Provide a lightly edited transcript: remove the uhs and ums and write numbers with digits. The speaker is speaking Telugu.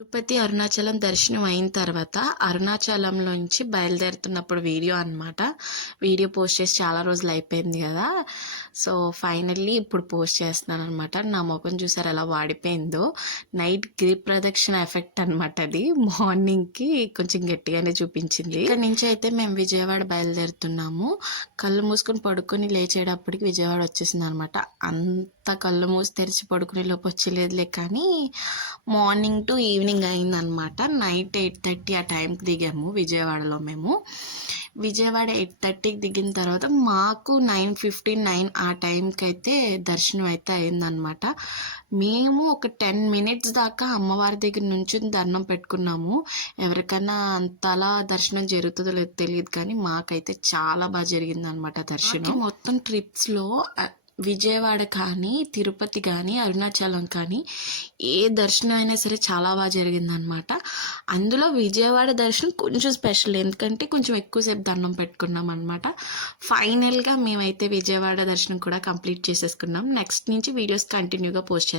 తిరుపతి, అరుణాచలం దర్శనం అయిన తర్వాత అరుణాచలంలోంచి బయలుదేరుతున్నప్పుడు వీడియో అనమాట. వీడియో పోస్ట్ చేసి చాలా రోజులు అయిపోయింది గదా! సో, ఫైనల్లీ ఇప్పుడు పోస్ట్ చేస్తున్నాననమాట. నా మొఖం చూసారా ఎలా వాడిపోయిందో. నైట్ గిరి ప్రదక్షిణ ఎఫెక్ట్ అనమాట అది. మార్నింగ్‌కి కొంచెం గట్టిగానే చూపించింది. ఇక్కడి నుంచి అయితే మేము విజయవాడ బయలుదేరుతున్నాము. కళ్ళు మూసుకొని పడుకొని లేచేటప్పటికి విజయవాడ వచ్చేసిందనమాట. అంత కళ్ళు మూసి తెరిచి పడుకునే లోపు వచ్చేలేదులే కానీ మార్నింగ్ టు ఈవినింగ్ అయిందనమాట. నైట్ 8:30 ఆ టైంకి దిగాము విజయవాడలో మేము. విజయవాడ 8:30కి దిగిన తర్వాత మాకు 9:15 ఆ టైంకి అయితే దర్శనం అయితే అయిందనమాట. మేము ఒక 10 మినిట్స్ దాకా అమ్మవారి దగ్గర నుంచుని దండం పెట్టుకున్నాము. ఎవరికైనా అంతలా దర్శనం జరుగుతుందో లేదో తెలియదు కానీ మాకైతే చాలా బాగా జరిగిందనమాట దర్శనం. మొత్తం ట్రిప్స్‌లో విజయవాడ కానీ, తిరుపతి కానీ, అరుణాచలం కానీ ఏ దర్శనం అయినా సరే చాలా బాగా జరిగిందనమాట. అందులో విజయవాడ దర్శనం కొంచెం స్పెషల్. ఎందుకంటే కొంచెం ఎక్కువసేపు దండం పెట్టుకున్నాం అనమాట. ఫైనల్‌గా మేమైతే విజయవాడ దర్శనం కూడా కంప్లీట్ చేసేసుకున్నాం. నెక్స్ట్ నుంచి వీడియోస్ కంటిన్యూగా పోస్ట్ చేస్తాం.